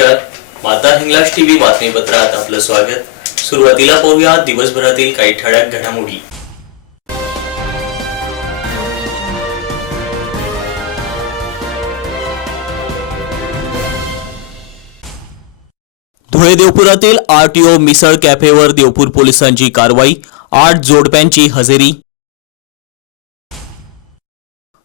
नमस्कार, माता हिंगलाज टीव्ही बातमीपत्रात आपलं स्वागत। सुरुवातीला पाहूया दिवसभरातील काही ठळक घडामोडी। धुळे देवपुरातील आरटीओ मिसळ कॅफेवर देवपूर पोलिसांची कारवाई, 8 जोडप्यांची हजेरी।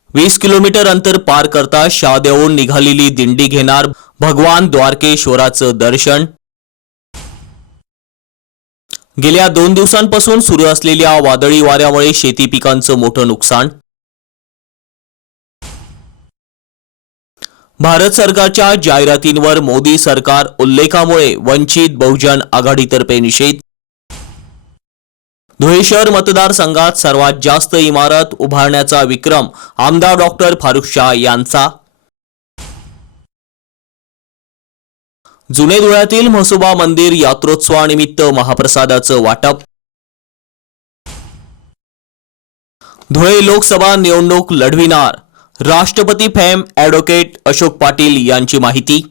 20 किलोमीटर अंतर पार करता शादेहून निघालेली दिंडी घेणार भगवान द्वारकेश्वराचं दर्शन। गेल्या 2 दिवसांपासून सुरू असलेल्या वादळी वाऱ्यामुळे शेती पिकांचं मोठं नुकसान। भारत सरकारच्या जाहिरातींवर मोदी सरकार उल्लेखामुळे वंचित बहुजन आघाडीतर्फे निषेध। धुळे शहर मतदारसंघात सर्वात जास्त इमारत उभारण्याचा विक्रम आमदार डॉक्टर फारुख शाह यांचा। जुने धुळ्यातील म्हसोबा मंदिर यात्रोत्सवानिमित्त महाप्रसादाचं वाटप। धुळे लोकसभा निवडणूक लढविणार राष्ट्रपती फेम ॲडव्होकेट अशोक पाटील यांची माहिती।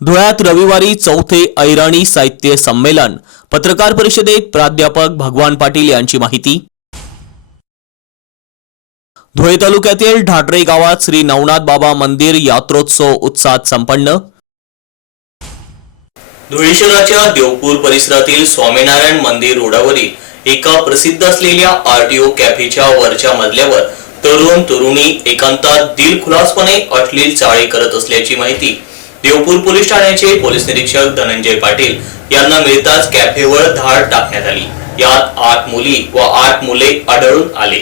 धुळ्यात रविवारी 4थे अहिराणी साहित्य संमेलन, पत्रकार परिषदेत प्राध्यापक भगवान पाटील यांची माहिती। धुळे तालुक्यातील ढाटरे गावात श्री नवनाथ बाबा मंदिर यात्रोत्सव उत्साहात संपन्न। धुळे शहराच्या देवपूर परिसरातील स्वामीनारायण मंदिर रोडावरील एका प्रसिद्ध असलेल्या आरटीओ कॅफेच्या वरच्या मजल्यावर तरुण तरुणी एकांतात दिलखुलासपणे अश्लील चाळे करत असल्याची माहिती देवपूर पोलीस ठाण्याचे पोलीस निरीक्षक धनंजय पाटील यांना मिळताच कॅफेवर धाड टाकण्यात आली। यात 8 मुली व 8 मुले आढळून आले।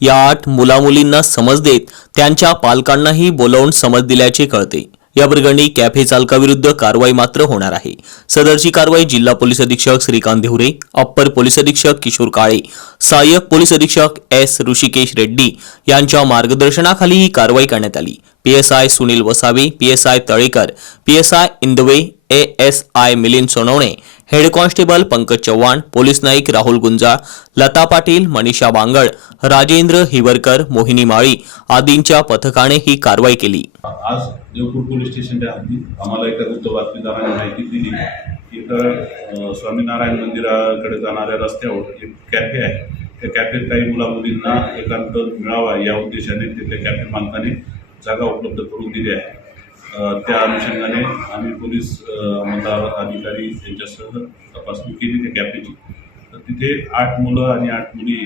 या 8 मुलामुलींना समज देत त्यांच्या पालकांनाही बोलावून समज दिल्याचे कळते। या प्रकरणी कॅफे चालकाविरुद्ध कारवाई मात्र होणार आहे। सदरची कारवाई जिल्हा पोलीस अधीक्षक श्रीकांत देहुरे, अप्पर पोलीस अधीक्षक किशोर काळे, सहाय्यक पोलीस अधीक्षक एस ऋषिकेश रेड्डी यांच्या मार्गदर्शनाखाली ही कारवाई करण्यात आली। PSI Sunil Vasave, PSI Talekar, PSI Indve, ASI Milind Sonawane, head constable Pankaj Chavan, police naik Rahul Gunjal, Lata Patil, Manisha Bangad, Rajendra Hivarkar, Mohini Mali आदींच्या पथकाने ही कारवाई केली। आज देवपूर पोलीस स्टेशनच्या हद्दीत आम्हाला एका गुप्त बातमीदाराने माहिती दिली की इथं स्वामीनारायण मंदिराकडे जाणाऱ्या रस्त्यावर एक कॅफे आहे। त्या कॅफेत काही मुलामुलींना एकांत मिळावा या उद्देशाने तिथल्या कॅफे मालकाने जागा उपलब्ध करून दिली आहे। त्या अनुषंगाने आम्ही पोलीस अंमलदार अधिकारी यांच्यासह तपासणी केली त्या कॅफेची। तर तिथे 8 मुलं आणि 8 मुली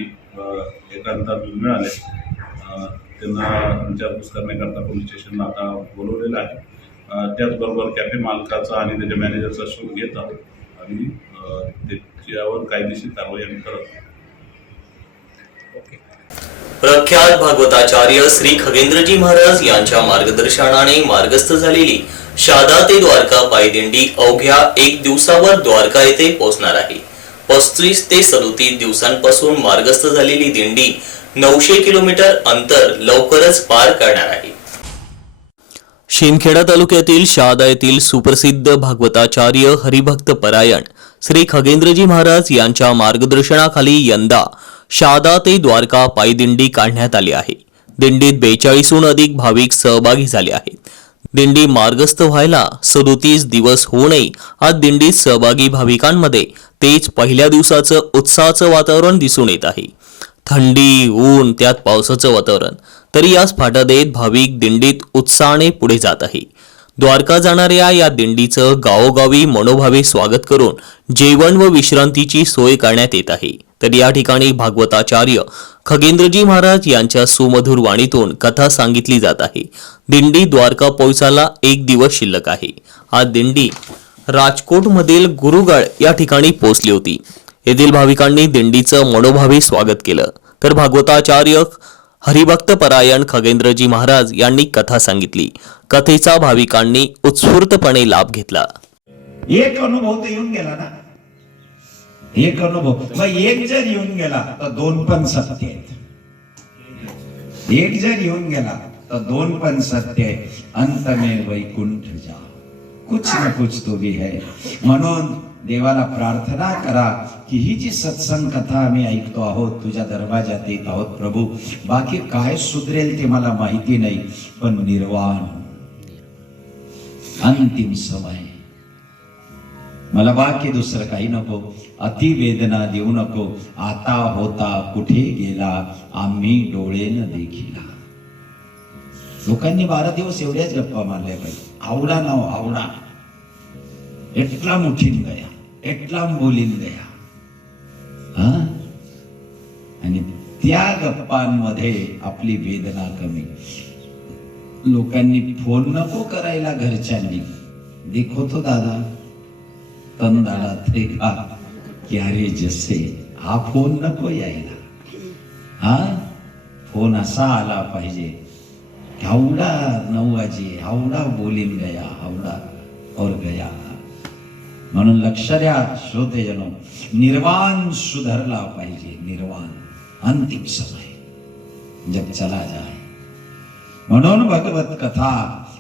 एकांतात मिळाले। त्यांना विचारपूस करण्याकरता पोलीस स्टेशनला आता बोलवलेलं आहे। त्याचबरोबर कॅफे मालकाचा आणि त्याच्या मॅनेजरचा शोध घेत आहोत आणि त्याच्यावर कायदेशीर कारवाई आम्ही करत आहोत। प्रख्यात भागवताचार्य श्री खगेंद्रजी महाराज यांच्या मार्गदर्शनाने मार्गस्थ झालेली शादा ते द्वारका पायदिंडी अवघ्या 1 दिवसावर द्वारका येथे पोहोचणार आहे। 35 ते 37 दिवसांपासून मार्गस्थ झालेली दिंडी 900 किलोमीटर अंतर लवकरच पार करणार आहे। शिंदखेडा तालुक्यातील शहादा येथील सुप्रसिद्ध भागवताचार्य हरिभक्त परायण श्री खगेंद्रजी महाराज यांच्या मार्गदर्शनाखाली यंदा शहादा ते द्वारका पायदिंडी काढण्यात आली आहे। दिंडीत 42हून अधिक भाविक सहभागी झाले आहेत। दिंडी मार्गस्थ व्हायला 37 दिवस होऊनही आज दिंडीत सहभागी भाविकांमध्ये तेच पहिल्या दिवसाचं उत्साहाचं वातावरण दिसून येत आहे। थंडी, ऊन, त्यात पावसाचं वातावरण, तरी यास फाटा देत भाविक दिंडीत उत्साहाने पुढे जात आहे। द्वारका जाणाऱ्या या दिंडीचं गावोगावी मनोभावे स्वागत करून जेवण व विश्रांतीची सोय करण्यात येत आहे। तर या ठिकाणी भागवताचार्य खगेंद्रजी महाराज यांच्या सुमधुर वाणीतून कथा सांगितली जात आहे। दिंडी द्वारका पोहोचायला 1 दिवस शिल्लक आहे। आज दिंडी राजकोट मधील गुरुगळ या ठिकाणी पोहोचली होती। येथील भाविकांनी दिंडीचं मनोभावे स्वागत केलं। तर भागवताचार्य हरिभक्त परायण खगेंद्रजी महाराज यांनी कथा सांगितली। कथेचा भाविकांनी उत्स्फूर्तपणे लाभ घेतला। एक अनुभव तर येऊन गेला ना, एक अनुभव मग एक जर येऊन गेला तर 2 पण सत्य आहेत। एक जर येऊन गेला तर 2 पण सत्य आहे। अंत में वैकुंठ जा, कुछ न कुछ तो भी है। म्हणून देवाला प्रार्थना करा की ही जी सत्संग कथा आम्ही ऐकतो आहोत, तुझ्या दरवाजात येत आहोत प्रभू, बाकी काय सुधरेल ते मला माहिती नाही, पण निर्वाण अंतिम समय. मला बाकी दुसरं काही नको, अतिवेदना देऊ नको. आता होता कुठे गेला आम्ही डोळे न देखिला. लोकांनी 12 दिवस एवढ्याच गप्पा मारल्या पाहिजे. आवडा ना आवडा, एटला मुठीन गया, एटला बोलीन गया. हा, आणि त्या गप्पांमध्ये आपली वेदना कमी. लोकांनी फोन नको करायला घरच्यांनी. देखो तो दादा तंदाला थे का क्या रे जसे. हा फोन नको यायला. हा फोन असा आला पाहिजे, हावडा 9 वाजे, हावडा बोलीन गया, हावडा और गया. म्हणून लक्ष द्या श्रोतेजनो, निर्वाण सुधारला पाहिजे. निर्वाण अंतिम समय जग चला जाय. म्हणून भगवत कथा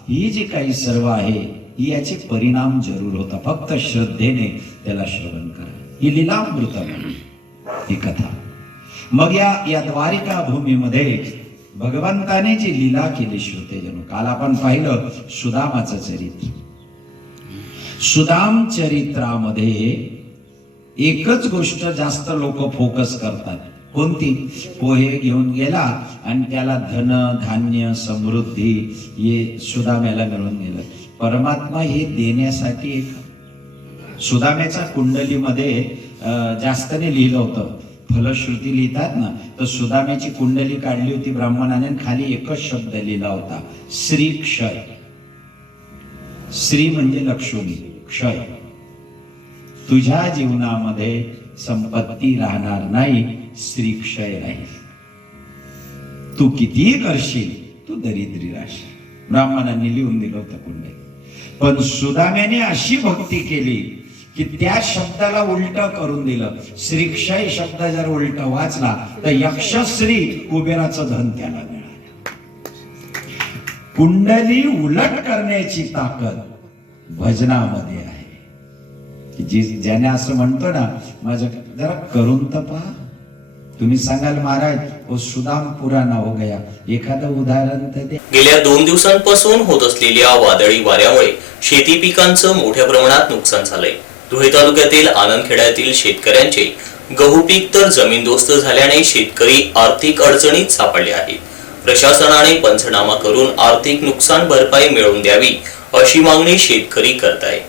ही जी काही सर्व आहे ही याचे परिणाम जरूर होता. फक्त श्रद्धेने त्याला श्रवण करा. ही लीलामृत ही कथा. मग या द्वारिका भूमीमध्ये भगवंताने जी लीला केली श्रोतेजनो, काल आपण पाहिलं सुदामाचं चरित्र. सुदाम चरित्रामध्ये एकच गोष्ट जास्त लोक फोकस करतात. कोणती? पोहे घेऊन गेला आणि त्याला धन धान्य समृद्धी हे सुदाम्याला मिळून गेलं. परमात्मा हे देण्यासाठी एक. सुदाम्याच्या कुंडलीमध्ये जास्तने लिहिलं होतं. फलश्रुती लिहितात ना, तर सुदाम्याची कुंडली काढली होती ब्राह्मणाने, खाली एकच शब्द लिहिला होता, श्री क्षय. श्री म्हणजे लक्ष्मी, क्षय. तुझ्या जीवनामध्ये संपत्ती राहणार नाही, श्री क्षय राहील. तू कितीही करशील तू दरिद्री राहशील. ब्राह्मणांनी लिहून दिलं होतं कुंडली. पण सुदाम्याने अशी भक्ती केली की त्या शब्दाला उलट करून दिलं. श्रीक्षय शब्द जर उलट वाचला तर यक्षश्री कुबेराचं धन त्याला मिळालं. कुंडली उलट करण्याची ताकद भजनामध्ये आहे. ज्याने असं म्हणतो ना, माझं जरा करून तर पहा. तुम्ही सांगाल महाराज वो सुदाम पुराना हो गया, एखादं उदाहरण तर दे. गेल्या 2 दिवसांपासून होत असलेल्या वादळी वाऱ्यामुळे शेती पिकांचं मोठ्या प्रमाणात नुकसान झालंय. धुळे तालुक्यातील आनंदखेड्यातील शेतकऱ्यांचे गहू पीक तर जमीनदोस्त झाल्याने शेतकरी आर्थिक अडचणीत सापडले आहेत. प्रशासनाने पंचनामा करून आर्थिक नुकसान भरपाई मिळवून द्यावी अशी मागणी शेतकरी करत आहे.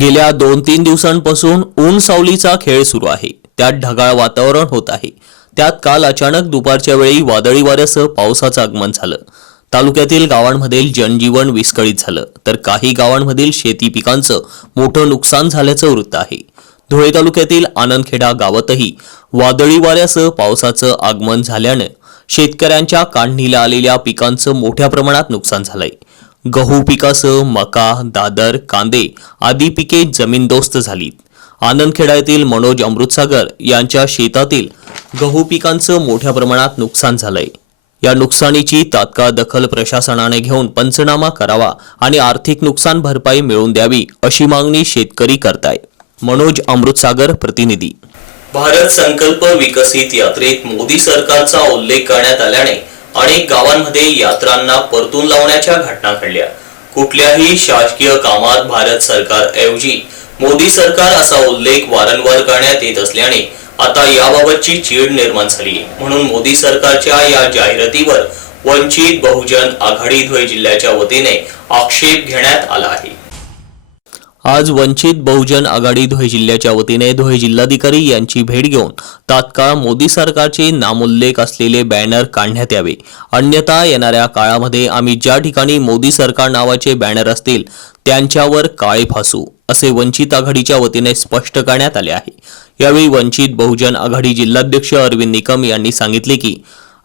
गेल्या 2-3 दिवसांपासून ऊन सावलीचा खेळ सुरू आहे. त्यात ढगाळ वातावरण होत आहे. त्यात काल अचानक दुपारच्या वेळी वादळी वाऱ्यासह पावसाचं आगमन झालं. तालुक्यातील गावांमधील जनजीवन विस्कळीत झालं, तर काही गावांमधील शेती पिकांचं मोठं नुकसान झाल्याचं वृत्त आहे. धुळे तालुक्यातील आनंदखेडा गावातही वादळी वाऱ्यासह पावसाचं आगमन झाल्यानं शेतकऱ्यांच्या काढणीला आलेल्या पिकांचं मोठ्या प्रमाणात नुकसान झालंय. गहू पिकासह मका, दादर, कांदे आदी पिके जमीनदोस्त झालीत. आनंदखेडा येथील मनोज अमृतसागर यांच्या शेतातील गहू पिकांचं मोठ्या प्रमाणात नुकसान झालंय. या नुकसानीची तात्काळ दखल प्रशासनाने घेऊन पंचनामा करावा आणि आर्थिक नुकसान भरपाई मिळवून द्यावी अशी मागणी शेतकरी करताय. मनोज अमृतसागर, प्रतिनिधी. भारत संकल्प विकसित यात्रेत मोदी सरकारचा उल्लेख करण्यात आल्याने अनेक गावांमध्ये यात्रांना परतून लावण्याच्या घटना घडल्या. कुठल्याही शासकीय कामात भारत सरकार ऐवजी मोदी सरकार असा उल्लेख वारंवार करण्यात येत असल्याने आता याबाबतची चीड निर्माण झाली. म्हणून मोदी सरकारच्या या जाहिरातीवर वंचित बहुजन आघाडी धुळे जिल्ह्याच्या वतीने आक्षेप घेण्यात आला आहे. आज वंचित बहुजन आघाडी धुळे जिल्ह्याच्या वतीने धुळे जिल्हाधिकारी यांची भेट घेऊन तात्काळ मोदी सरकारचे नामोल्लेख असलेले बॅनर काढण्यात यावे, अन्यथा येणाऱ्या काळामध्ये आम्ही ज्या ठिकाणी मोदी सरकार नावाचे बॅनर असतील त्यांच्यावर काळे फासू असे वंचित आघाडीच्या वतीने स्पष्ट करण्यात आले आहे. यावेळी वंचित बहुजन आघाडी जिल्हाध्यक्ष अरविंद निकम यांनी सांगितले की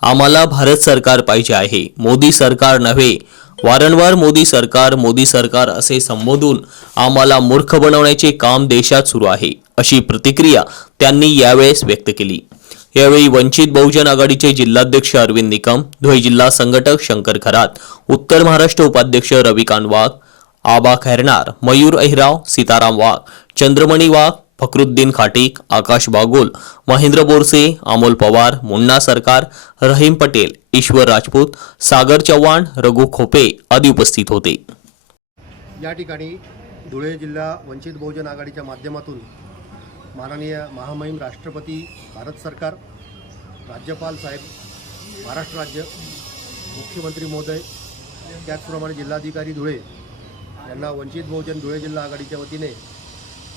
आम्हाला भारत सरकार पाहिजे आहे, मोदी सरकार नव्हे. वारंवार मोदी सरकार असे संबोधून आम्हाला मूर्ख बनवण्याचे काम देशात सुरू आहे, अशी प्रतिक्रिया त्यांनी यावेळेस व्यक्त केली. यावेळी वंचित बहुजन आघाडीचे जिल्हाध्यक्ष अरविंद निकम, धुळे जिल्हा संघटक शंकर खरात, उत्तर महाराष्ट्र उपाध्यक्ष रविकांत वाघ, आबा खैरनार, मयूर अहिराव, सीताराम वाघ, चंद्रमणी वाघ, फकरुद्दीन खाटीक, आकाश बागोल, महेंद्र बोरसे, अमोल पवार, मुन्ना सरकार, रहीम पटेल, ईश्वर राजपूत, सागर चव्हाण, रघु खोपे आदी उपस्थित होते. या ठिकाणी धुळे जिल्हा वंचित बहुजन आघाडीच्या माध्यमातून माननीय महामहिम राष्ट्रपती भारत सरकार, राज्यपाल साहेब महाराष्ट्र राज्य, मुख्यमंत्री महोदय, त्याचप्रमाणे जिल्हाधिकारी धुळे यांना वंचित बहुजन धुळे जिल्हा आघाडीच्या वतीने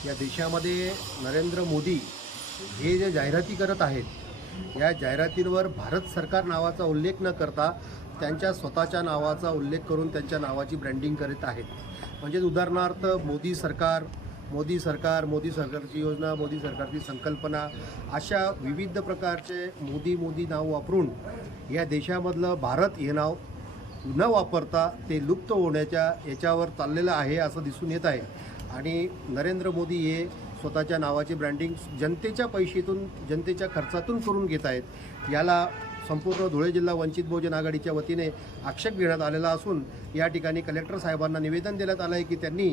या देशामध्ये नरेंद्र मोदी हे जे जाहिराती करत आहेत, या जाहिरातींवर भारत सरकार नावाचा उल्लेख न करता त्यांच्या स्वतःच्या नावाचा उल्लेख करून त्यांच्या नावाची ब्रँडिंग करीत आहेत. म्हणजेच उदाहरणार्थ मोदी सरकार, मोदी सरकार, मोदी सरकारची योजना, मोदी सरकारची संकल्पना, अशा विविध प्रकारचे मोदी नाव वापरून या देशामधलं भारत हे नाव न वापरता ते लुप्त होण्याच्या याच्यावर चाललेलं आहे असं दिसून येत आहे. आणि नरेंद्र मोदी हे स्वतःच्या नावाची ब्रँडिंग जनतेच्या पैशातून, जनतेच्या खर्चातून करून घेत आहेत. याला संपूर्ण धुळे जिल्हा वंचित बहुजन आघाडीच्या वतीने आक्षेप घेण्यात आलेला असून या ठिकाणी कलेक्टर साहेबांना निवेदन देण्यात आलं आहे की त्यांनी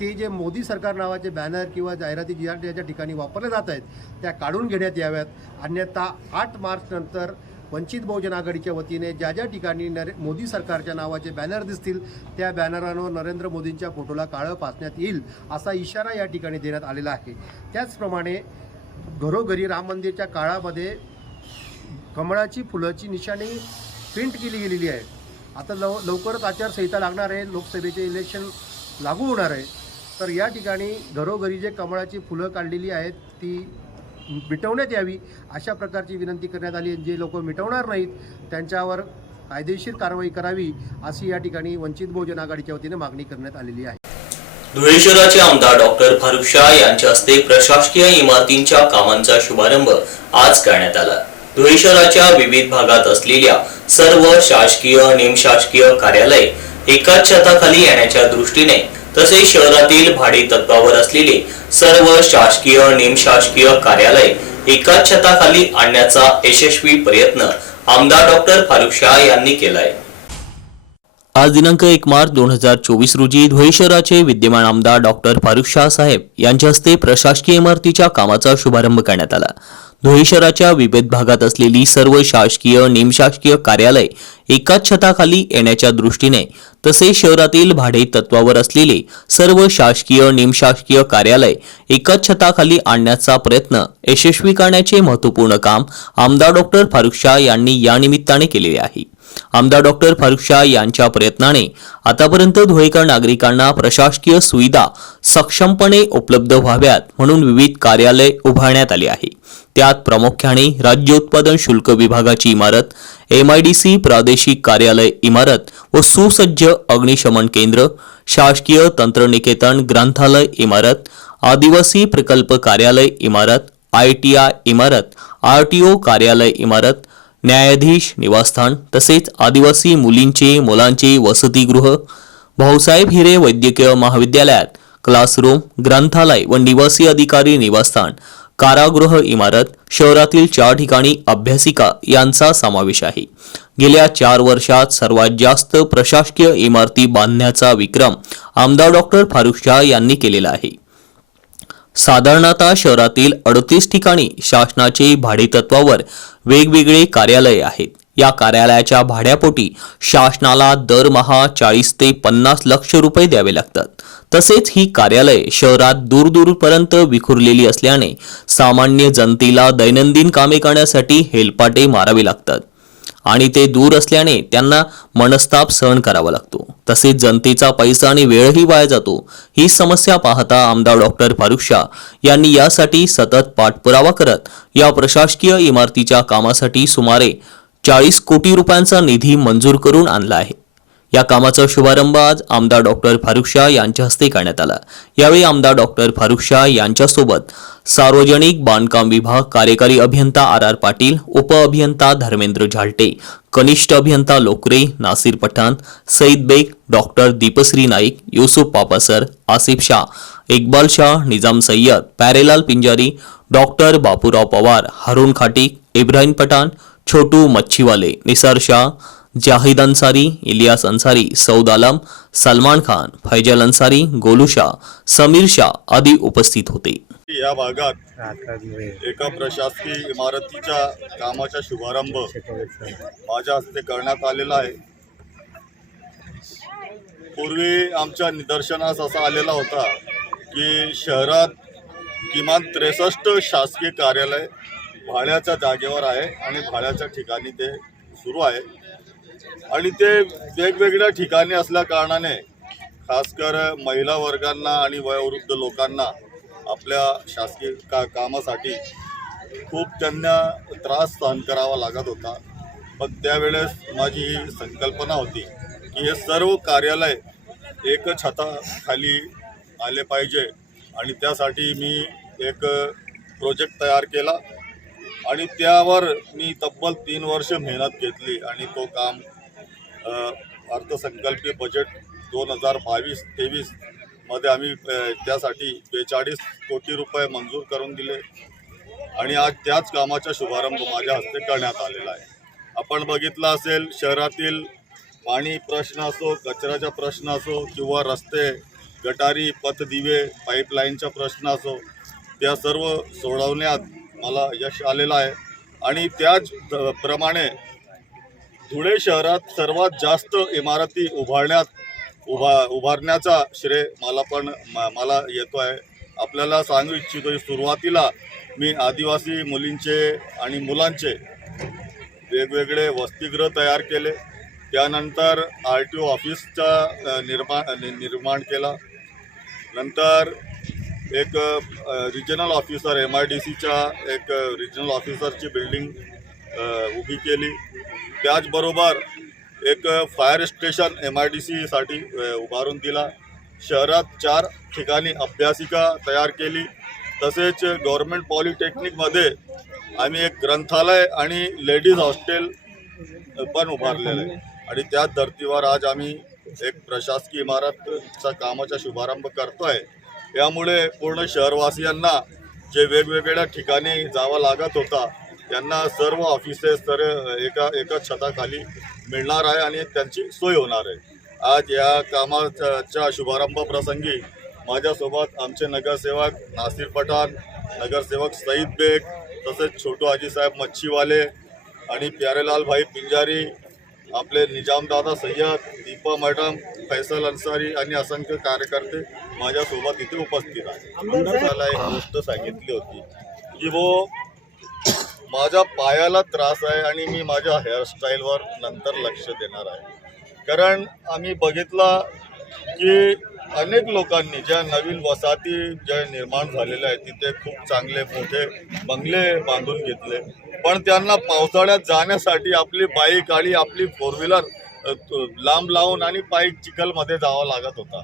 ते जे मोदी सरकार नावाचे बॅनर किंवा जाहिराती ज्या ठिकाणी वापरल्या जात आहेत त्या काढून घेण्यात याव्यात. अन्यथा 8 मार्च नंतर वंचित बहुजन आघाडीच्या वतीने ज्या ठिकाणी मोदी सरकारच्या नावाचे बॅनर दिसतील त्या बॅनरांवर नरेंद्र मोदींच्या फोटोला काळं फासण्यात येईल असा इशारा या ठिकाणी देण्यात आलेला आहे. त्याचप्रमाणे घरोघरी राम मंदिरच्या काळामध्ये कमळाची फुलाची निशाणी प्रिंट केली गेलेली आहे. आता लवकरच आचारसंहिता लागणार आहे, लोकसभेचे इलेक्शन लागू होणार आहे. तर या ठिकाणी घरोघरी जे कमळाची फुलं काढलेली आहेत ती मिटवण्यात यावी अशा प्रकारची विनंती करण्यात आली. जे लोक मिटवणार नाहीत त्यांच्यावर कायदेशीर कारवाई करावी अशी या ठिकाणी वंचित बहुजन आघाडीच्या वतीने मागणी करण्यात आलेली आहे. धुळे शहराचे आमदार डॉक्टर फारुख शाह यांच्या हस्ते प्रशासकीय इमारतींच्या कामांचा शुभारंभ आज करण्यात आला. धुळे शहराच्या विविध भागात असलेल्या सर्व शासकीय, निमशासकीय कार्यालय एकाच छताखाली येण्याच्या दृष्टीने तसेच शहरातील भाडे तत्वावर असलेले सर्व शासकीय, निमशासकीय कार्यालय एकाच छताखाली आणण्याचा यशस्वी प्रयत्न आमदार डॉक्टर फारुख शाह यांनी केलाय. आज दिनांक 1 मार्च 2024 रोजी धुळे शहराचे विद्यमान आमदार डॉक्टर फारुख शाह साहेब यांच्या हस्ते प्रशासकीय इमारतीच्या कामाचा शुभारंभ करण्यात आला. धुळे शहराच्या विविध भागात असलेली सर्व शासकीय, निमशासकीय कार्यालय एकाच छताखाली येण्याच्या दृष्टीने तसेच शहरातील भाडे तत्वावर असलेले सर्व शासकीय, निमशासकीय कार्यालय एकाच छताखाली आणण्याचा प्रयत्न यशस्वी करण्याचे महत्त्वपूर्ण काम आमदार डॉक्टर फारुख शाह यांनी या निमित्ताने केलेले आहे. आमदार डॉक्टर फारुख शाह यांच्या प्रयत्नाने आतापर्यंत धुळेकर नागरिकांना प्रशासकीय सुविधा सक्षमपणे उपलब्ध व्हाव्यात म्हणून विविध कार्यालय उभारण्यात आले आहे. त्यात प्रामुख्याने राज्य उत्पादन शुल्क विभागाची इमारत, MIDC प्रादेशिक कार्यालय इमारत व सुसज्ज अग्निशमन केंद्र, शासकीय तंत्रनिकेतन ग्रंथालय इमारत, आदिवासी प्रकल्प कार्यालय इमारत, ITI इमारत, RTO कार्यालय इमारत, न्यायाधीश निवासस्थान तसेच आदिवासी मुलांचे वसतिगृह, भाऊसाहेब हिरे वैद्यकीय महाविद्यालयात क्लासरूम, ग्रंथालय व निवासी अधिकारी निवासस्थान, कारागृह इमारत, शहरातील 4 ठिकाणी अभ्यासिका यांचा समावेश आहे. गेल्या 4 वर्षात सर्वात जास्त प्रशासकीय इमारती बांधण्याचा विक्रम आमदार डॉक्टर फारुख शाह यांनी केलेला आहे. साधारणतः शहरातील 38 ठिकाणी शासनाचे भाडेतत्वावर वेगवेगळे कार्यालय आहेत. या कार्यालयाच्या भाड्यापोटी शासनाला दरमहा 40 ते 50 लक्ष रुपये द्यावे लागतात. तसेच ही कार्यालय शहरात दूरपर्यंत विखुरलेली असल्याने सामान्य जनतेला दैनंदिन कामे करण्यासाठी हेलपाटे मारावे लागतात आणि ते दूर असल्याने त्यांना मनस्ताप सहन करावा लागतो. तसेच जनतेचा पैसा आणि वेळही वाया जातो. ही समस्या पाहता आमदार डॉक्टर फारुख शाह यांनी यासाठी सतत पाठपुरावा करत या प्रशासकीय इमारतीच्या कामासाठी सुमारे 40 कोटी रुपयांचा निधी मंजूर करून आणला आहे. या कामाचा शुभारंभ आज आमदार डॉक्टर फारुख शाह यांच्या हस्ते करण्यात आला. यावेळी आमदार डॉक्टर फारुख शाह यांच्यासोबत सार्वजनिक बांधकाम विभाग कार्यकारी अभियंता RR पाटील, उपअभियंता धर्मेंद्र झालटे, कनिष्ठ अभियंता लोकरे, नासिर पठाण, सईद बेग, डॉक्टर दीपश्री नाईक, युसुफ पापासर, आसिफ शाह, इक्बाल शाह, निजाम सय्यद, प्यारेलाल पिंजारी, डॉक्टर बापूराव पवार, हारून खाटिक, इब्राहिम पठाण, छोटू मच्छीवाले, निसार शाह, जाहिद अन्सारी, इलियास अन्सारी, सौद आलम, सलमान खान, फैजल अन्सारी, गोलू शाह, समीर शाह आदी उपस्थित होते. या भागात एका प्रशासकीय इमारतीच्या कामाचा शुभारंभ माझ्या हस्ते करण्यात आलेला आहे. पूर्वी आमच्या निदर्शनास असा आलेला होता की शहरात किमान 63 शासकीय कार्यालय भाड्याच्या जागेवर आहे आणि भाड्याच्या ठिकाणी ते सुरू आहे आणि ते वेगवेगळ्या ठिकाणी असल्या कारणाने खासकर महिला वर्गांना आणि वयोवृद्ध लोकांना आपल्या शासकीय कामासाठी खूप त्यांना त्रास सहन करावा लागत होता. पण त्यावेळेस माझी ही संकल्पना होती की हे सर्व कार्यालय एक छताखाली आले पाहिजे आणि त्यासाठी मी एक प्रोजेक्ट तयार केला आणि त्यावर मी तब्बल 3 वर्ष मेहनत घेतली आणि तो काम अर्थसंकल्पीय बजेट 2022-23 मध्ये आम्ही त्यासाठी 42 कोटी रुपये मंजूर करून दिले आणि आज त्याच कामाचा शुभारंभ माझ्या हस्ते करण्यात आलेला आहे. आपण बघितलं असेल शहरातील पाणी प्रश्न असो, कचऱ्याचा प्रश्न असो किंवा रस्ते, गटारी, पथदिवे, पाईपलाईनचा प्रश्न असो, त्या सर्व सोडवण्यात मला यश आलेलं आहे आणि त्याचप्रमाणे धुळे शहरात सर्वात जास्त इमारती उभारण्याचा श्रेय मला येतो आहे. आपल्याला सांगू इच्छितो की सुरुवातीला मी आदिवासी मुलींचे आणि मुलांचे वेगवेगळे वसतिगृह तयार केले. त्यानंतर RTO ऑफिसचा निर्माण केला. नंतर एक रिजनल ऑफिसर MIDCच्या एक रिजनल ऑफिसरची बिल्डिंग उभी केली. त्याचबरोबर एक फायर स्टेशन MIDCसाठी उभारून दिला. शहरात 4 ठिकाणी अभ्यासिका तयार केली. तसेच गव्हर्नमेंट पॉलिटेक्निकमध्ये आम्ही एक ग्रंथालय आणि लेडीज हॉस्टेल पण उभारलेलं आहे आणि त्याच धर्तीवर आज आम्ही एक प्रशासकीय इमारतचा कामाचा शुभारंभ करतो आहे. यामुळे पूर्ण शहरवासियांना जे वेगवेगळ्या ठिकाणी जावं लागत होता त्यांना सर्व ऑफिसेस तर एका छताखाली मिळणार आहे आणि त्यांची सोय होणार आहे. आज या कामाच्या शुभारंभ प्रसंगी माझ्यासोबत आमचे नगरसेवक नासिर पठाण, नगरसेवक सईद बेग, तसेच छोटू आजीसाहेब मच्छीवाले आणि प्यारेलाल भाई पिंजारी, आपले निजामदादा सय्यद, दीपा मॅडम, फैसल अन्सारी आणि असंख्य कार्यकर्ते माझ्यासोबत इथे उपस्थित आहेत. मला एक गोष्ट सांगितली होती की माझ्या पायाला त्रास आहे आणि मी माझ्या हेअरस्टाईलवर नंतर लक्ष देणार आहे. कारण आम्ही बघितला की अनेक लोकांनी ज्या नवीन वसाहती ज्या निर्माण झालेल्या आहेत तिथे खूप चांगले मोठे बंगले बांधून घेतले, पण त्यांना पावसाळ्यात जाण्यासाठी आपली बाईक आणि आपली 4 व्हीलर लांब लावून आणि पायी चिखलमध्ये जावं लागत होता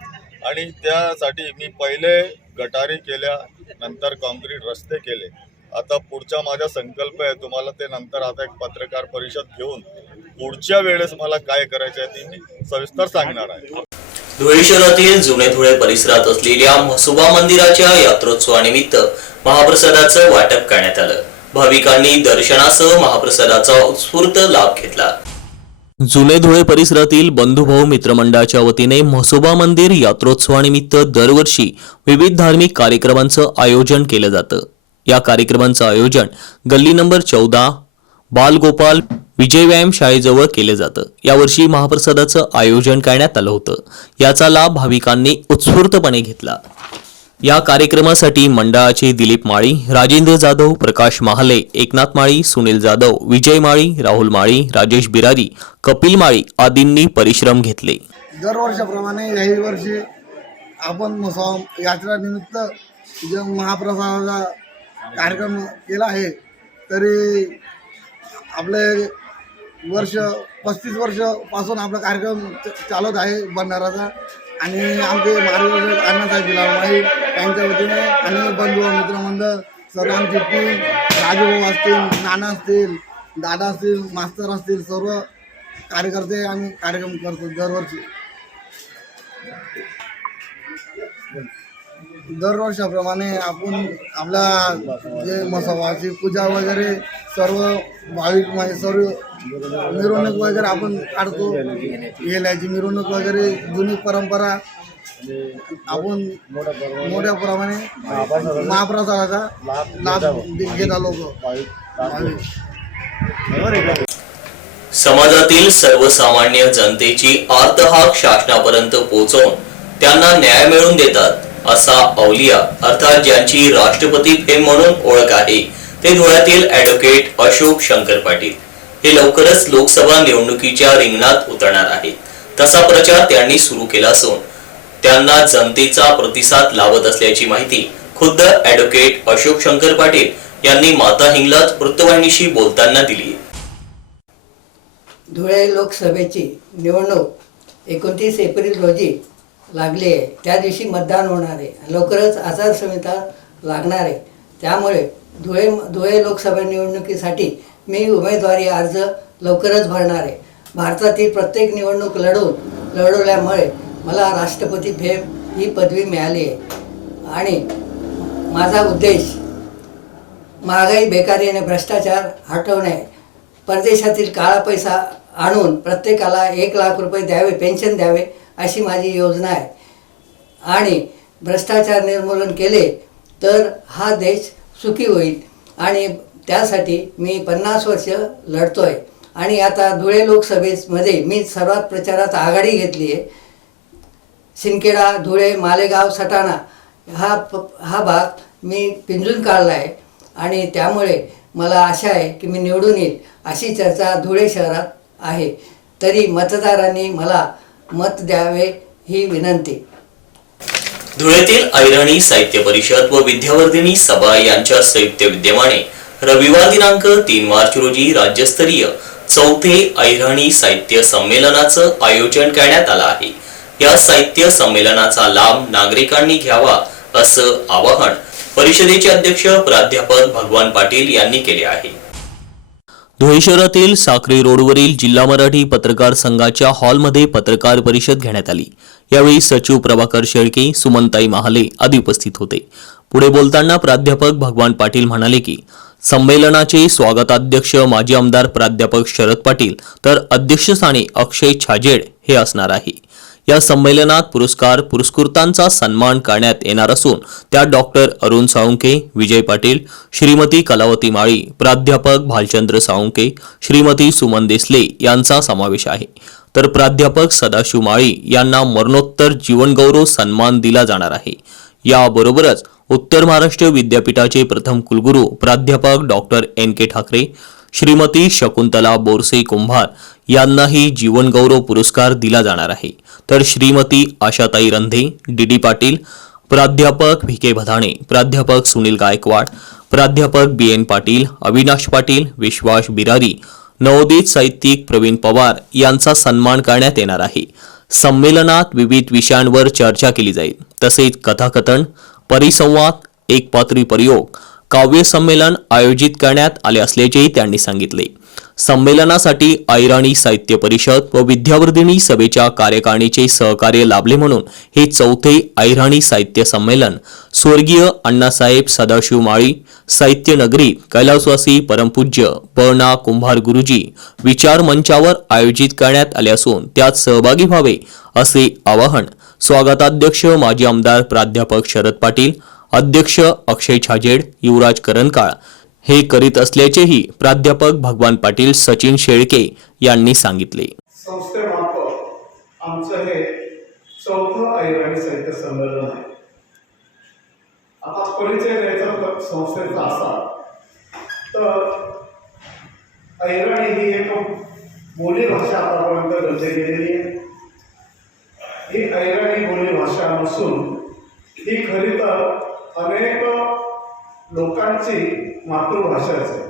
आणि त्यासाठी मी पहिले गटारी केल्या, नंतर कॉन्क्रीट रस्ते केले. आता पुढचा माझा संकल्प आहे, तुम्हाला ते नंतर आता एक पत्रकार परिषद घेऊन पुढच्या वेळेस मला काय करायचं आहे ते मी सविस्तर सांगणार आहे. धुळे शहरातील जुने धुळे परिसरात असलेल्या म्हसोबा मंदिराच्या यात्रोत्सवानिमित्त महाप्रसादाचं वाटप करण्यात आलं. भाविकांनी दर्शनासह महाप्रसादाचा उत्स्फूर्त लाभ घेतला. जुने धुळे परिसरातील बंधुभाऊ मित्रमंडळाच्या वतीने म्हसोबा मंदिर यात्रोत्सवानिमित्त दरवर्षी विविध धार्मिक कार्यक्रमांचं आयोजन केलं जातं. या कार्यक्रमांचं आयोजन गल्ली नंबर 14 बालगोपाल विजय व्यायाम शाळेजवळ केलं जातं. यावर्षी महाप्रसादाचं आयोजन करण्यात आलं होतं. याचा लाभ भाविकांनी उत्स्फूर्तपणे घेतला. या कार्यक्रमासाठी मंडळाचे दिलीप माळी, राजेंद्र जाधव, प्रकाश महाले, एकनाथ माळी, सुनील जाधव, विजय माळी, राहुल माळी, राजेश बिरारी, कपिल माळी आदींनी परिश्रम घेतले. दरवर्षाप्रमाणे याही वर्षी आपण म्हसोबा यात्रेनिमित्त जो महाप्रसादाचा कार्यक्रम केला आहे. तरी आपले 35 वर्षापासून आपला कार्यक्रम चालत आहे भंडाराचा आणि आमचे मार्गदर्शक अण्णासाहेब बिलालमाई यांच्या वतीने आणि बंधू मित्रमंडळ सर्वांची टीम, राजूभाऊ असतील, नाना असतील, दादा असतील, मास्तर असतील, सर्व कार्यकर्ते आम्ही कार्यक्रम करतो दरवर्षी. दरवर्षाप्रमाणे आपण आपल्या जे म्हसोबाची पूजा वगैरे सर्व भाविक म्हणजे सर्व मिरवणूक वगैरे आपण काढतो. गेल्याची मिरवणूक वगैरे जुनी परंपरा आपण मोठ्या प्रमाणे महाप्रसादाचा लाभ घेता लोक भाविक. समाजातील सर्वसामान्य जनतेची आर्तहाक शासनापर्यंत पोहोचवून त्यांना न्याय मिळवून देतात असा अवलिया अर्थात ज्यांची राष्ट्रपती फेम म्हणून ओळख आहे ते धुळ्यातील ॲडव्होकेट अशोक शंकर पाटील हे लवकरच लोकसभा निवडणुकीच्या रिंगणात उतरणार आहेत. तसा प्रचार त्यांनी सुरू केला असून त्यांना जनतेचा प्रतिसाद लाभत असल्याची माहिती खुद्द ॲडव्होकेट अशोक शंकर पाटील यांनी माता हिंगलाज वृत्तवाहिनीशी बोलताना दिली. धुळे लोकसभेची निवडणूक 29 एप्रिल रोजी लागली आहे. त्या दिवशी मतदान होणार आहे. लवकरच आचारसंहिता लागणार आहे. त्यामुळे धुळे लोकसभा निवडणुकीसाठी मी उमेदवारी अर्ज लवकरच भरणार आहे. भारतातील प्रत्येक निवडणूक लढवल्यामुळे मला राष्ट्रपती फेम ही पदवी मिळाली आहे आणि माझा उद्देश महागाई, बेकारी आणि भ्रष्टाचार हटवणे, परदेशातील काळा पैसा आणून प्रत्येकाला 1 लाख रुपये द्यावे, पेन्शन द्यावे अशी माझी योजना आहे. आणि भ्रष्टाचार निर्मूलन केले तर हा देश सुखी होईल आणि त्यासाठी मी 50 वर्ष लढतो आहे. आणि आता धुळे लोकसभेमध्ये मी सर्वात प्रचारात आघाडी घेतली आहे. शिंदखेडा, धुळे, मालेगाव, सटाणा हा भाग मी पिंजून काढला आहे आणि त्यामुळे मला आशा आहे की मी निवडून येईल अशी चर्चा धुळे शहरात आहे. तरी मतदारांनी मला मत द्यावे ही विनंती. धुळ्यातील ऐराणी साहित्य परिषद व विद्यावर्धिनी सभा यांच्या संयुक्त विद्यमाने रविवार दिनांक 3 मार्च रोजी राज्यस्तरीय 4थे ऐराणी साहित्य संमेलनाचं आयोजन करण्यात आलं आहे. या साहित्य संमेलनाचा लाभ नागरिकांनी घ्यावा असं आवाहन परिषदेचे अध्यक्ष प्राध्यापक भगवान पाटील यांनी केले आहे. धुळे शहरातील साक्री रोडवरील जिल्हा मराठी पत्रकार संघाच्या हॉलमध्ये पत्रकार परिषद घेण्यात आली. यावेळी सचिव प्रभाकर शेळके, सुमनताई महाले आदी उपस्थित होते. पुढे बोलताना प्राध्यापक भगवान पाटील म्हणाले की संमेलनाचे स्वागताध्यक्ष माजी आमदार प्राध्यापक शरद पाटील तर अध्यक्षस्थानी अक्षय छाजेड हे असणार आहे. या संमेलनात पुरस्कृतांचा सन्मान करण्यात येणार असून त्यात डॉक्टर अरुण साळुंके, विजय पाटील, श्रीमती कलावती माळी, प्राध्यापक भालचंद्र साळुंके, श्रीमती सुमन देसले यांचा समावेश आहे. तर प्राध्यापक सदाशिव माळी यांना मरणोत्तर जीवनगौरव सन्मान दिला जाणार आहे. याबरोबरच उत्तर महाराष्ट्र विद्यापीठाचे प्रथम कुलगुरू प्राध्यापक डॉक्टर NK ठाकरे, श्रीमती शकुंतला बोरसे कुंभार यांनाही जीवनगौरव पुरस्कार दिला जाणार आहे. तर श्रीमती आशाताई रंधे, DD पाटील, प्राध्यापक VK भदाणे, प्राध्यापक सुनील गायकवाड, प्राध्यापक BN पाटील, अविनाश पाटील, विश्वास बिरारी, नवोदित साहित्यिक प्रवीण पवार यांचा सन्मान करण्यात येणार आहे. संमेलनात विविध विषयांवर चर्चा केली जाईल. तसेच कथाकथन, परिसंवाद, एकपात्री प्रयोग, काव्य संमेलन आयोजित करण्यात आले असल्याचेही त्यांनी सांगितले. संमेलनासाठी ऐराणी साहित्य परिषद व विद्यावर्धिनी सभेच्या कार्यकारिणीचे सहकार्य लाभले म्हणून हे 4थे ऐराणी साहित्य संमेलन स्वर्गीय अण्णासाहेब सदाशिव माळी साहित्य नगरीत कैलासवासी परमपूज्य ब.ना. कुंभार गुरुजी विचार मंचावर आयोजित करण्यात आले असून त्यात सहभागी व्हावे असे आवाहन स्वागताध्यक्ष माजी आमदार प्राध्यापक शरद पाटील, अध्यक्ष अक्षय छाजेड, युवराज करंकाळ हे करीत असल्याचेही प्राध्यापक भगवान पाटील, सचिन शेळके यांनी सांगितले. संस्थेमार्फत आमचं हे 4थं ऐराणी साहित्य संमेलन आहे. आता परिचय द्यायचा संस्थेचा असा तर ऐराणी ही एक बोली भाषा आतापर्यंत रचली गेलेली आहे. ही ऐराणी बोली भाषा नसून ही खरी तर अनेक लोकांची मातृभाषाच आहे.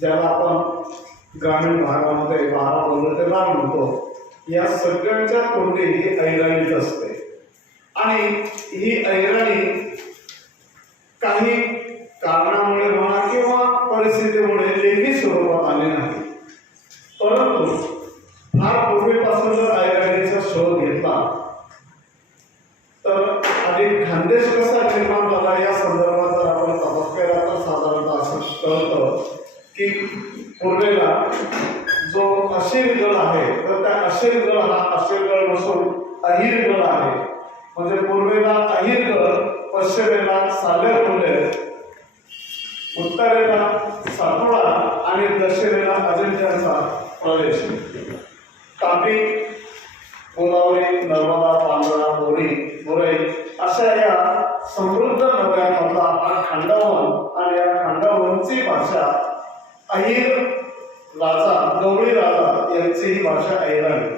ज्याला आपण ग्रामीण भागामध्ये 12 बोललं ते लाभ म्हणतो. या सगळ्यांच्या तोंडी ही ऐराणीच असते आणि ही ऐराणी काही कारणामुळे म्हणा किंवा परिस्थितीमुळे लेखी स्वरूपात आली नाही. परंतु फार पूर्वीपासून जर ऐराणीचा शोध घेतला तर आधी खानदेश कसा निर्माण झाला या संदर्भात जर आपण तपास केला तर साधारणतः असं कळतं की पूर्वेला जो अशीरगड आहे तर त्या अशीरगड हा अशीरगड नसून अहिरगड आहे. म्हणजे पूर्वेला अहिरगड, पश्चिमेला सालेर फुले, उत्तरेला सातोळा आणि दक्षिणेला अजिंठ्याचा प्रदेश. समृद्ध नद्यांमधला हा खंडवन आणि या खंडवनची भाषा अहिर राजा गवळी राजा यांची ही भाषा अहिराणी.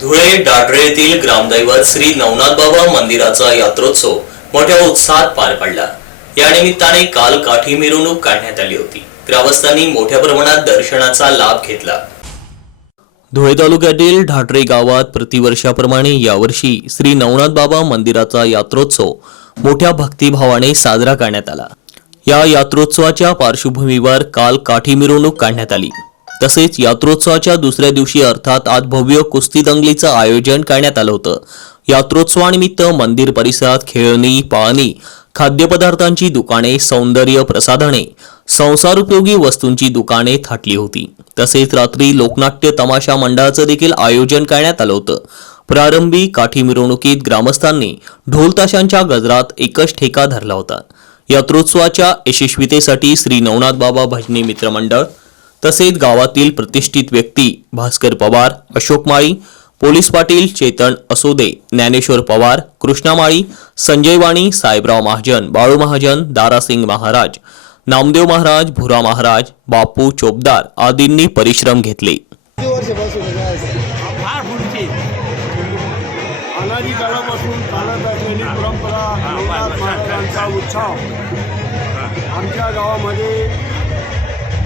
धुळे डाडरे येथील ग्रामदैवत श्री नवनाथ बाबा मंदिराचा यात्रोत्सव मोठ्या उत्साहात पार पडला. या निमित्ताने काल काठी मिरवणूक काढण्यात आली होती. ग्रामस्थांनी मोठ्या प्रमाणात दर्शनाचा लाभ घेतला. धुळे तालुक्यातील ढाडरे गावात प्रतिवर्षाप्रमाणे यावर्षी श्री नवनाथ बाबा मंदिराचा यात्रोत्सव मोठ्या भक्तिभावाने साजरा करण्यात आला. या यात्रोत्सवाच्या पार्श्वभूमीवर काल काठी मिरवणूक काढण्यात आली. तसेच यात्रोत्सवाच्या दुसऱ्या दिवशी अर्थात आज भव्य कुस्ती दंगलीचं आयोजन करण्यात आलं होतं. यात्रोत्सवानिमित्त मंदिर परिसरात खेळणी, पाळणी, खाद्यपदार्थांची दुकाने, सौंदर्य प्रसाधने, संसारोपयोगी वस्तूंची दुकाने थाटली होती. तसेच रात्री लोकनाट्य तमाशा मंडळाचं देखील आयोजन करण्यात आलं होतं. प्रारंभी काठी मिरवणुकीत ग्रामस्थांनी ढोल ताशांच्या गजरात एकच ठेका धरला होता. यात्रोत्सवाच्या यशस्वीतेसाठी श्री नवनाथ बाबा भजनी मित्र मंडळ तसेच गावातील प्रतिष्ठित व्यक्ती भास्कर पवार, अशोक माळी, पोलीस पाटील चेतन असोदे, ज्ञानेश्वर पवार, कृष्णा माळी, संजय वाणी, साहेबराव महाजन, बाळू महाजन, दारासिंग महाराज, नामदेव महाराज, भुरा महाराज, बापू चोपदार आदींनी परिश्रम घेतले. अनादी काळापासून चालत असलेली परंपरा नवनाथ महाराजांचा उत्सव आमच्या गावामध्ये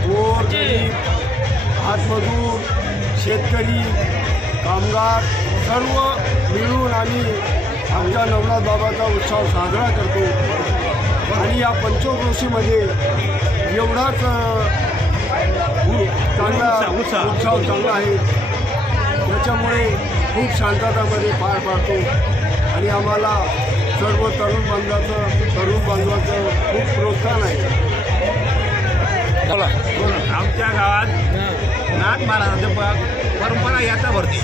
गोर गरीब, हातमजूर, शेतकरी, कामगार सर्व मिळून आम्ही आमच्या नवनाथ बाबाचा उत्सव साजरा करतो. आणि या पंचक्रोशीमध्ये एवढाच चांगला उत्सव चांगला आहे. त्याच्यामुळे खूप शांततामध्ये पार पाडतो आणि आम्हाला सर्व तरुण बांधवाचं खूप प्रोत्साहन आहे. आमच्या गावात नाथ महाराजांचं परंपरा यात्रा भरते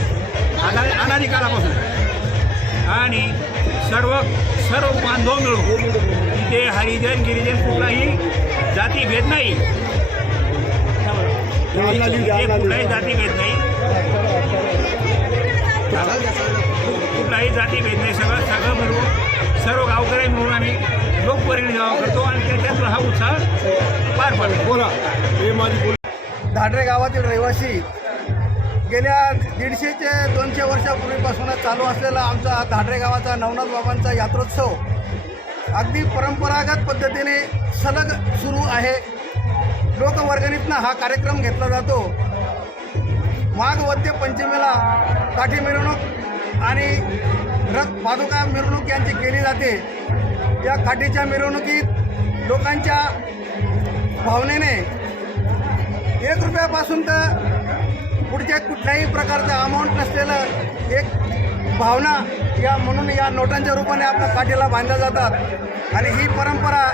अनादी काळापासून आणि सर्व बांधव मिळून तिथे हरिजन गिरिजन कुठलाही जाती भेद नाही, कुठलाही जाती भेद नाही, कुठलाही जाती भेद नाही. सगळं मिळून सर्व गावकरी मिळून आम्ही लोकपरिणाम करतो आणि त्याच्यात हा उत्साह पार पडतो. बोला हे माझी धाडरे गावातील रहिवासी गेल्या 150 ते 200 वर्षापूर्वीपासूनच चालू असलेला आमचा धाडरे गावाचा नवनाथ बाबांचा यात्रोत्सव अगदी परंपरागत पद्धतीने सलग सुरू आहे. लोकवर्गणीतनं हा कार्यक्रम घेतला जातो. माघ वद्य पंचमीला काठी मिरवणूक आणि रथ पादुका मिरवणूक यांची केली जाते. या काठीच्या मिरवणुकीत लोकांच्या भावनेने 1 रुपयापासून तर पुढच्या कुठल्याही प्रकारचं अमाऊंट नसलेलं एक भावना या म्हणून या नोटांच्या रूपाने आपल्या काठीला बांधल्या जातात आणि ही परंपरा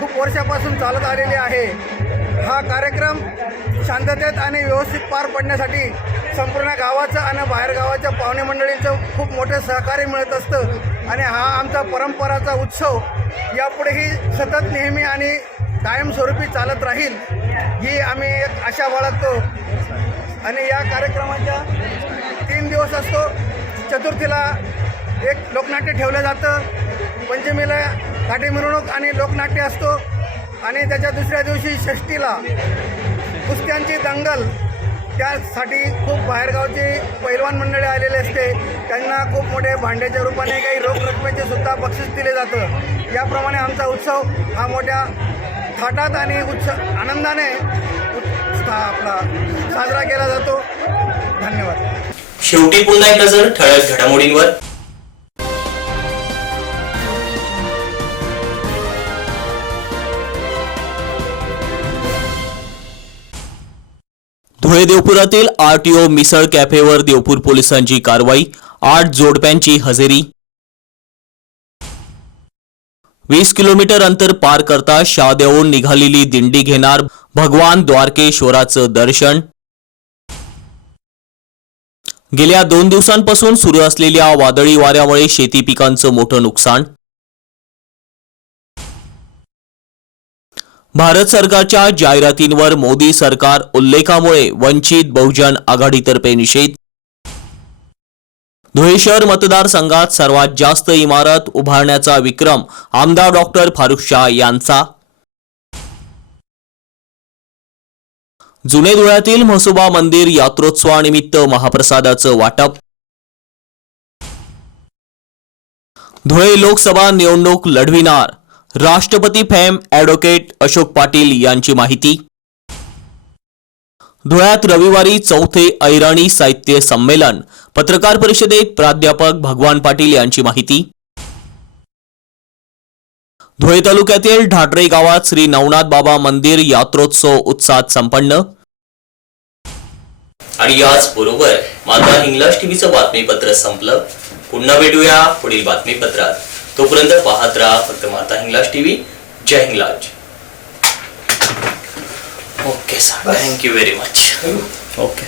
खूप वर्षापासून चालत आलेली आहे. हा कार्यक्रम शांततेत आणि व्यवस्थित पार पडण्यासाठी संपूर्ण गावाचं आणि बाहेर गावाच्या पाहुणे मंडळींचं खूप मोठे सहकार्य मिळत असतं आणि हा आमचा परंपराचा उत्सव यापुढेही सतत नेहमी आणि कायमस्वरूपी चालत राहील ही आम्ही एक आशा बाळगतो. आणि या कार्यक्रमाच्या 3 दिवस असतो. चतुर्थीला एक लोकनाट्य ठेवलं जातं, पंचमीला काठी मिरवणूक आणि लोकनाट्य असतो आणि त्याच्या दुसऱ्या दिवशी षष्टीला कुस्त्यांची दंगल. त्यासाठी खूप बाहेरगावची पैलवान मंडळी आलेली असते. त्यांना खूप मोठे भांड्याच्या रूपाने काही रोख रकमेचे सुद्धा बक्षीस दिले जातं. याप्रमाणे आमचा उत्सव हा मोठ्या थाटात आणि आनंदाने आपला साजरा केला जातो. धन्यवाद. शेवटी पुन्हा एक नजर ठळक घडामोडींवर. धुळे देवपुरातील RTO मिसळ कॅफेवर देवपूर पोलिसांची कारवाई. 8 जोडप्यांची हजेरी. 20 किलोमीटर अंतर पार करता शादेहून निघालेली दिंडी घेणार भगवान द्वारकेश्वराचं दर्शन. गेल्या 2 दिवसांपासून सुरू असलेल्या वादळी वाऱ्यामुळे शेती पिकांचं मोठं नुकसान. भारत सरकारच्या जाहिरातींवर मोदी सरकार उल्लेखामुळे वंचित बहुजन आघाडीतर्फे निषेध. धुळे शहर मतदारसंघात सर्वात जास्त इमारत उभारण्याचा विक्रम आमदार डॉक्टर फारुख शाह यांचा. जुने धुळ्यातील म्हसोबा मंदिर यात्रोत्सवानिमित्त महाप्रसादाचं वाटप. धुळे लोकसभा निवडणूक लढविणार राष्ट्रपती फेम ॲडव्होकेट अशोक पाटील यांची माहिती. धुळ्यात रविवारी चौथे ऐराणी साहित्य संमेलन. पत्रकार परिषदेत प्राध्यापक भगवान पाटील यांची माहिती. धुळे तालुक्यातील ढाटरे गावात श्री नवनाथ बाबा मंदिर यात्रोत्सव उत्साहात संपन्न. आणि याच बरोबर माझा हिंगलाज टीव्हीचं बातमीपत्र संपलं. पुन्हा भेटूया पुढील बातमीपत्रात. तोपर्यंत पाहत राहा फक्त माता हिंगलाज टीव्ही. जय Hinglaj. Okay sir, thank you very much. Okay.